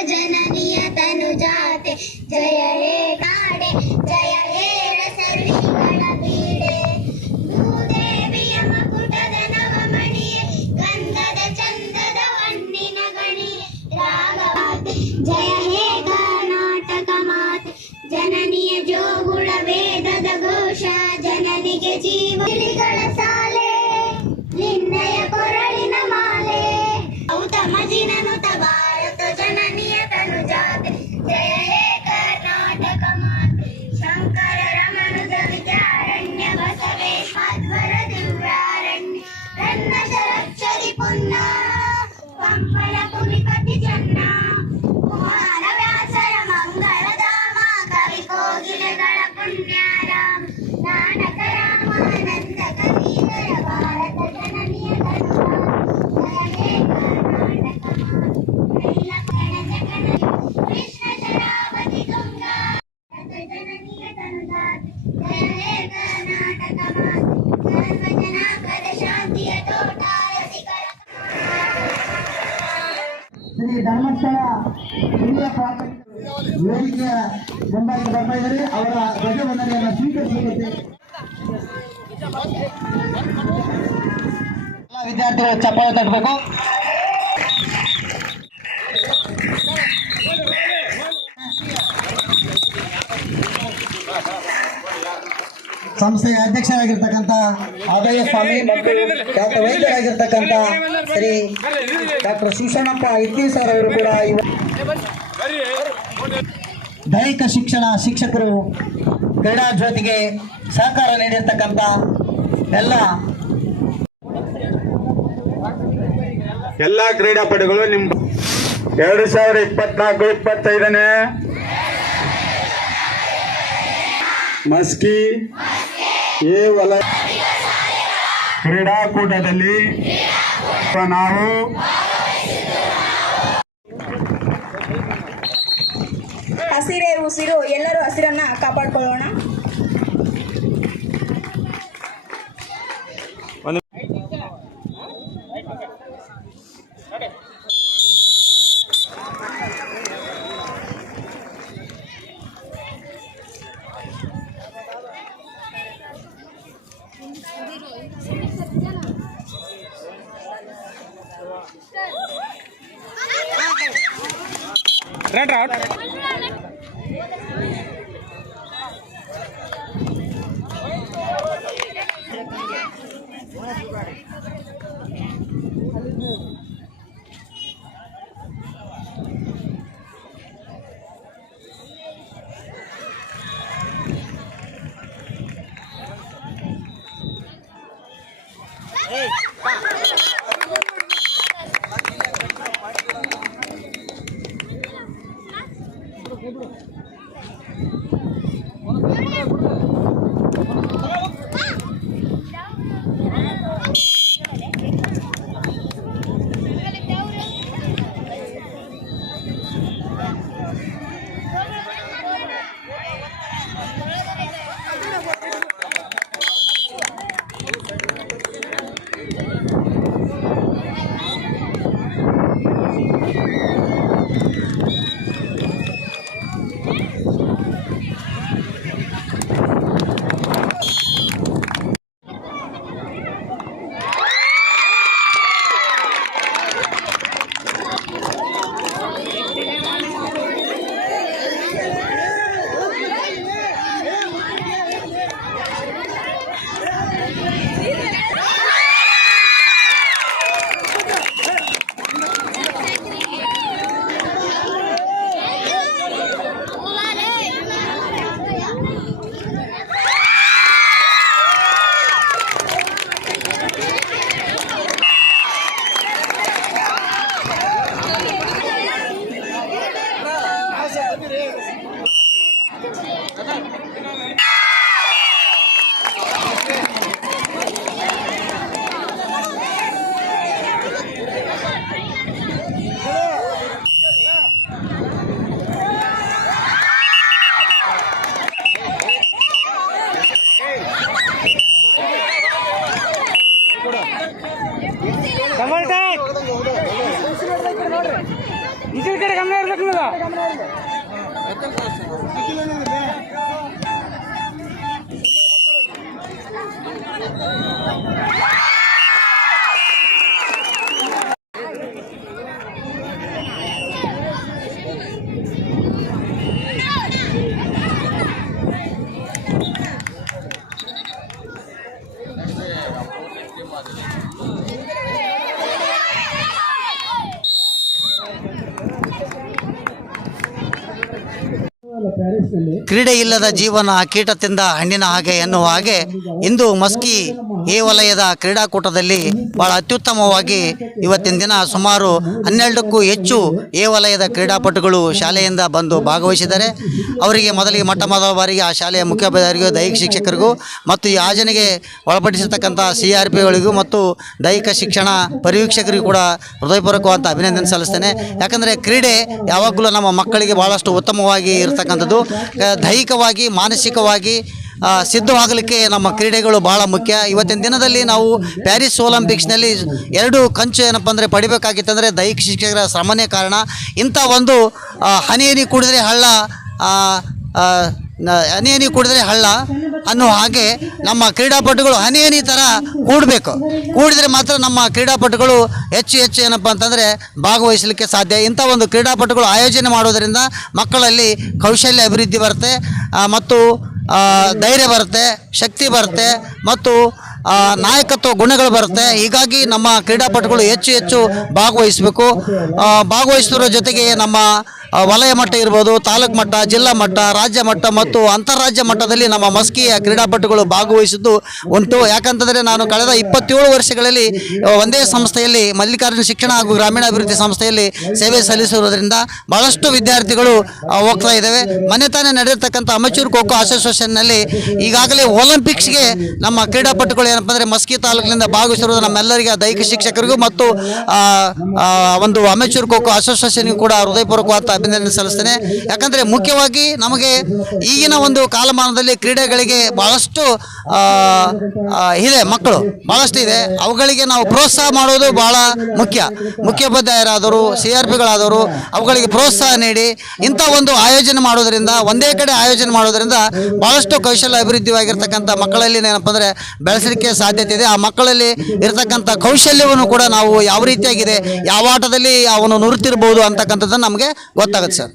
ಭಾರತ ಜನನಿಯ ತನುಜಾತೆ ಜಯ ಹೇ ನಾಡೆ ಜಯ ಹೇ ರಸರ್ವಿಗಳ ಬೀಡೆ ಭೂದೇವಿಯ ಮಕುಟದ ನವಮಣಿಯೇ ಗಂಧದ ಚಂದದ ಹಣ್ಣಿನ ಗಣಿ ರಾಗವಾತೆ ಜಯ ಹೇ ಕರ್ನಾಟಕ ಮಾತೆ ಜನನಿಯ ಜೋಗುಳ ವೇದದ ಘೋಷ ಜನನಿಗೆ ಜೀವಗಳ ಹಿರಿಯ ಪ್ರಾಥಮಿಕ ವೇದಿಕೆಯ ಮುಂಬಾಗಿ ಬರ್ತಾ ಇದ್ದಾರೆ. ಅವರ ಧ್ವಜವಂದನೆಯನ್ನು ಸ್ವೀಕರಿಸಲಿಕ್ಕೆ ಎಲ್ಲ ವಿದ್ಯಾರ್ಥಿಗಳು ಚಪ್ಪಾಳೆ ತಟ್ಟಬೇಕು. ಸಂಸ್ಥೆಯ ಅಧ್ಯಕ್ಷರಾಗಿರ್ತಕ್ಕಂಥ ಆದಾಯ ಸ್ವಾಮಿ ಮತ್ತು ಖ್ಯಾತ ವೈದ್ಯರಾಗಿರ್ತಕ್ಕಂಥ ಶ್ರೀ ಡಾಕ್ಟರ್ ಇತ್ತೀಸರ್ ಸರ್ ಅವರು ಕೂಡ ದೈಹಿಕ ಶಿಕ್ಷಣ ಶಿಕ್ಷಕರು ಕ್ರೀಡಾ ಜ್ಯೋತಿಗೆ ಸಹಕಾರ ನೀಡಿರ್ತಕ್ಕಂಥ ಎಲ್ಲ ಎಲ್ಲಾ ಕ್ರೀಡಾಪಟುಗಳು ನಿಮ್ಮ ಎರಡು ಸಾವಿರ ಇಪ್ಪತ್ನಾಲ್ಕು, ಇಪ್ಪತ್ತೈದನೇ ಮಸ್ಕಿ ಎ ವಲಯ ಕ್ರೀಡಾಕೂಟದಲ್ಲಿ ನಾವು ಹಸಿರೆ ಉಸಿರು ಎಲ್ಲರೂ ಹಸಿರನ್ನು ಕಾಪಾಡ್ಕೊಳ್ಳೋಣ ರೆಡ್ route. Thank. ಕ್ರೀಡೆ ಇಲ್ಲದ ಜೀವನ ಕೀಟ ತಿಂದ ಹಣ್ಣಿನ ಹಾಗೆ ಎನ್ನುವ ಹಾಗೆ ಇಂದು ಮಸ್ಕಿ ಎ ವಲಯದ ಕ್ರೀಡಾಕೂಟದಲ್ಲಿ ಬಹಳ ಅತ್ಯುತ್ತಮವಾಗಿ ಇವತ್ತಿನ ದಿನ ಸುಮಾರು ಹನ್ನೆರಡಕ್ಕೂ ಹೆಚ್ಚು ಎ ವಲಯದ ಕ್ರೀಡಾಪಟುಗಳು ಶಾಲೆಯಿಂದ ಬಂದು ಭಾಗವಹಿಸಿದ್ದಾರೆ. ಅವರಿಗೆ ಮೊದಲಿಗೆ ಮೊಟ್ಟ ಮೊದಲ ಬಾರಿಗೆ ಆ ಶಾಲೆಯ ಮುಖ್ಯೋಪಾಧ್ಯಾಯರಿಗೂ, ದೈಹಿಕ ಶಿಕ್ಷಕರಿಗೂ ಮತ್ತು ಈ ಯೋಜನೆಗೆ ಒಳಪಡಿಸಿರ್ತಕ್ಕಂಥ ಸಿ ಆರ್ ಪಿಗಳಿಗೂ ಮತ್ತು ದೈಹಿಕ ಶಿಕ್ಷಣ ಪರಿವೀಕ್ಷಕರಿಗೂ ಕೂಡ ಹೃದಯಪೂರ್ವಕವಾದ ಅಭಿನಂದನೆ ಸಲ್ಲಿಸ್ತೇನೆ. ಯಾಕಂದರೆ ಕ್ರೀಡೆ ಯಾವಾಗಲೂ ನಮ್ಮ ಮಕ್ಕಳಿಗೆ ಭಾಳಷ್ಟು ಉತ್ತಮವಾಗಿ ಇರತಕ್ಕಂಥದ್ದು. ದೈಹಿಕವಾಗಿ, ಮಾನಸಿಕವಾಗಿ ಸಿದ್ಧವಾಗಲಿಕ್ಕೆ ನಮ್ಮ ಕ್ರೀಡೆಗಳು ಬಹಳ ಮುಖ್ಯ. ಇವತ್ತಿನ ದಿನದಲ್ಲಿ ನಾವು ಪ್ಯಾರಿಸ್ ಒಲಿಂಪಿಕ್ಸ್ನಲ್ಲಿ ಎರಡು ಕಂಚು ಏನಪ್ಪ ಅಂದರೆ ಪಡಿಬೇಕಾಗಿತ್ತಂದರೆ ದೈಹಿಕ ಶಿಕ್ಷಕರ ಸಾಮಾನ್ಯ ಕಾರಣ. ಇಂಥ ಒಂದು ಹನಿ ಹನಿ ಕುಡಿದ್ರೆ ಹಳ್ಳ ಹನಿ ಹನಿ ಕುಡಿದ್ರೆ ಹಳ್ಳ ಅನ್ನೋ ಹಾಗೆ ನಮ್ಮ ಕ್ರೀಡಾಪಟುಗಳು ಹನಿ ಹನಿ ಥರ ಕೂಡಬೇಕು. ಕೂಡಿದರೆ ಮಾತ್ರ ನಮ್ಮ ಕ್ರೀಡಾಪಟುಗಳು ಹೆಚ್ಚು ಹೆಚ್ಚು ಏನಪ್ಪ ಅಂತಂದರೆ ಭಾಗವಹಿಸಲಿಕ್ಕೆ ಸಾಧ್ಯ. ಇಂಥ ಒಂದು ಕ್ರೀಡಾಪಟುಗಳು ಆಯೋಜನೆ ಮಾಡೋದರಿಂದ ಮಕ್ಕಳಲ್ಲಿ ಕೌಶಲ್ಯ ಅಭಿವೃದ್ಧಿ ಬರುತ್ತೆ ಮತ್ತು ಧೈರ್ಯ ಬರುತ್ತೆ, ಶಕ್ತಿ ಬರುತ್ತೆ, ಮತ್ತು ನಾಯಕತ್ವ ಗುಣಗಳು ಬರುತ್ತೆ. ಹೀಗಾಗಿ ನಮ್ಮ ಕ್ರೀಡಾಪಟುಗಳು ಹೆಚ್ಚು ಹೆಚ್ಚು ಭಾಗವಹಿಸಬೇಕು. ಭಾಗವಹಿಸಿದ್ರ ಜೊತೆಗೆ ನಮ್ಮ ವಲಯ ಮಟ್ಟ ಇರ್ಬೋದು, ತಾಲೂಕು ಮಟ್ಟ, ಜಿಲ್ಲಾ ಮಟ್ಟ, ರಾಜ್ಯ ಮಟ್ಟ ಮತ್ತು ಅಂತಾರಾಜ್ಯ ಮಟ್ಟದಲ್ಲಿ ನಮ್ಮ ಮಸ್ಕಿಯ ಕ್ರೀಡಾಪಟುಗಳು ಭಾಗವಹಿಸಿದ್ದು ಉಂಟು. ಯಾಕಂತಂದರೆ ನಾನು ಕಳೆದ ಇಪ್ಪತ್ತೇಳು ವರ್ಷಗಳಲ್ಲಿ ಒಂದೇ ಸಂಸ್ಥೆಯಲ್ಲಿ ಮಲ್ಲಿಕಾರ್ಜುನ ಶಿಕ್ಷಣ ಹಾಗೂ ಗ್ರಾಮೀಣಾಭಿವೃದ್ಧಿ ಸಂಸ್ಥೆಯಲ್ಲಿ ಸೇವೆ ಸಲ್ಲಿಸಿರುವುದರಿಂದ ಬಹಳಷ್ಟು ವಿದ್ಯಾರ್ಥಿಗಳು ಹೋಗ್ತಾ ಇದ್ದಾವೆ. ಮನೆ ತಾನೇ ನಡೆದಿರ್ತಕ್ಕಂಥ ಅಮಚೂರು ಖೋಖೋ ಅಸೋಸಿಯೇಷನ್ನಲ್ಲಿ ಈಗಾಗಲೇ ಒಲಿಂಪಿಕ್ಸ್ಗೆ ನಮ್ಮ ಕ್ರೀಡಾಪಟುಗಳು ಏನಪ್ಪ ಅಂದರೆ ಮಸ್ಕಿ ತಾಲೂಕಿನಿಂದ ಭಾಗವಹಿಸಿರುವುದು ನಮ್ಮೆಲ್ಲರಿಗೆ ದೈಹಿಕ ಶಿಕ್ಷಕರಿಗೂ ಮತ್ತು ಒಂದು ಅಮೆಚೂರು ಖೋಖೋ ಅಸೋಸಿಯೇಷನ್ಗೂ ಕೂಡ ಹೃದಯಪೂರ್ವಕವಾದ ಅಭಿನಂದನೆ ಸಲ್ಲಿಸ್ತೇನೆ. ಯಾಕಂದರೆ ಮುಖ್ಯವಾಗಿ ನಮಗೆ ಈಗಿನ ಒಂದು ಕಾಲಮಾನದಲ್ಲಿ ಕ್ರೀಡೆಗಳಿಗೆ ಬಹಳಷ್ಟು ಇದೆ ಮಕ್ಕಳು, ಬಹಳಷ್ಟು ಇದೆ. ಅವುಗಳಿಗೆ ನಾವು ಪ್ರೋತ್ಸಾಹ ಮಾಡೋದು ಬಹಳ ಮುಖ್ಯ. ಮುಖ್ಯೋಪಾಧ್ಯಾಯರಾದವರು ಸಿ ಆರ್ ಪಿಗಳಾದವರು ಅವುಗಳಿಗೆ ಪ್ರೋತ್ಸಾಹ ನೀಡಿ ಇಂಥ ಒಂದು ಆಯೋಜನೆ ಮಾಡೋದರಿಂದ ಒಂದೇ ಕಡೆ ಆಯೋಜನೆ ಮಾಡೋದರಿಂದ ಬಹಳಷ್ಟು ಕೌಶಲ್ಯ ಅಭಿವೃದ್ಧಿಯಾಗಿರ್ತಕ್ಕಂಥ ಮಕ್ಕಳಲ್ಲಿ ಏನಪ್ಪ ಅಂದರೆ ಬೆಳೆಸಲಿಕ್ಕೆ ಸಾಧ್ಯತೆ ಇದೆ. ಆ ಮಕ್ಕಳಲ್ಲಿ ಇರತಕ್ಕಂಥ ಕೌಶಲ್ಯವನ್ನು ಕೂಡ ನಾವು ಯಾವ ರೀತಿಯಾಗಿದೆ, ಯಾವ ಆಟದಲ್ಲಿ ಅವನು ನುರಿತಿರ್ಬೋದು ಅಂತಕ್ಕಂಥದ್ದು ನಮಗೆ ಗೊತ್ತಾಗುತ್ತೆ ಸರ್